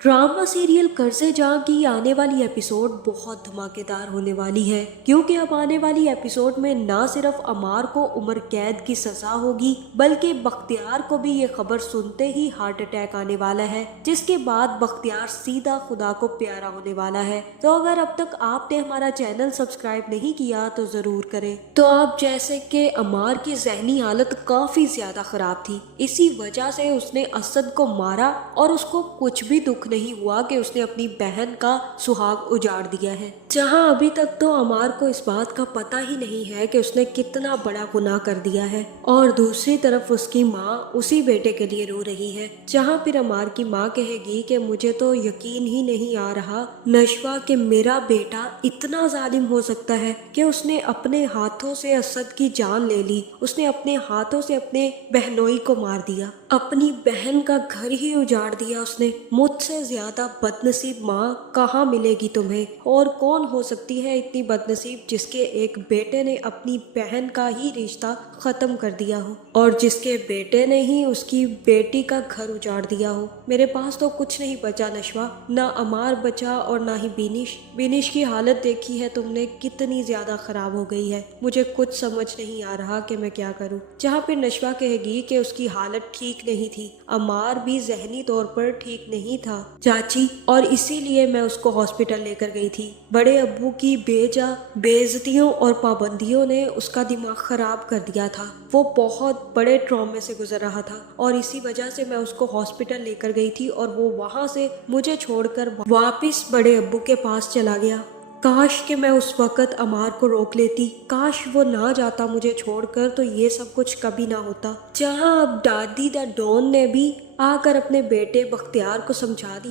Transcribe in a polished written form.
Drama serial कर्ज़े जहाँ की आने वाली एपिसोड बहुत धमाकेदार होने वाली है, क्योंकि अब आने वाली एपिसोड में ना सिर्फ अमार को उम्र कैद की सजा होगी, बल्कि बख्तियार को भी ये खबर सुनते ही हार्ट अटैक आने वाला है, जिसके बाद बख्तियार सीधा खुदा को प्यारा होने वाला है। तो अगर अब तक आपने हमारा चैनल सब्सक्राइब नहीं किया तो जरूर करें। तो अब जैसे कि अमार की जहनी हालत काफी ज्यादा खराब थी, इसी वजह से उसने असद को मारा और उसको कुछ भी दुख नहीं हुआ कि उसने अपनी बहन का सुहाग उजाड़ दिया है। जहां अभी तक तो अमार को इस बात का पता ही नहीं है कि उसने कितना बड़ा गुनाह कर दिया है, और दूसरी तरफ उसकी माँ उसी बेटे के लिए रो रही है। जहां फिर अमार की माँ कहेगी कि मुझे तो यकीन ही नहीं आ रहा नशवा कि मेरा बेटा इतना जालिम हो सकता है कि उसने अपने हाथों से असद की जान ले ली, उसने अपने हाथों से अपने बहनोई को मार दिया, अपनी बहन का घर ही उजाड़ दिया उसने। मुझसे ज्यादा बदनसीब माँ कहाँ मिलेगी तुम्हें, और कौन हो सकती है इतनी बदनसीब जिसके एक बेटे ने अपनी बहन का ही रिश्ता खत्म कर दिया हो, और जिसके बेटे ने ही उसकी बेटी का घर उजाड़ दिया हो। मेरे पास तो कुछ नहीं बचा नशवा, ना अमार बचा और ना ही बिनिश की हालत देखी है तुमने, कितनी ज्यादा खराब हो गई है। मुझे कुछ समझ नहीं आ रहा कि मैं क्या करूं। जहाँ फिर नशवा कहेगी कि उसकी हालत ठीक नहीं थी, अमार भी जहनी तौर पर ठीक नहीं था चाची, और इसीलिए मैं उसको हॉस्पिटल लेकर गई थी। बड़े अब्बू की बेजा बेइज्जतियों और पाबंदियों ने उसका दिमाग खराब कर दिया था। वो बहुत बड़े ट्रॉमे से गुजर रहा था, और इसी वजह से मैं उसको हॉस्पिटल लेकर गई थी, और वो वहां से मुझे छोड़कर वापस बड़े अब्बू के पास चला गया। काश कि मैं उस वक़्त अमार को रोक लेती, काश वो ना जाता मुझे छोड़कर, तो ये सब कुछ कभी ना होता। जहां अब दादी दा डॉन ने भी आकर अपने बेटे बख्तियार को समझा दिया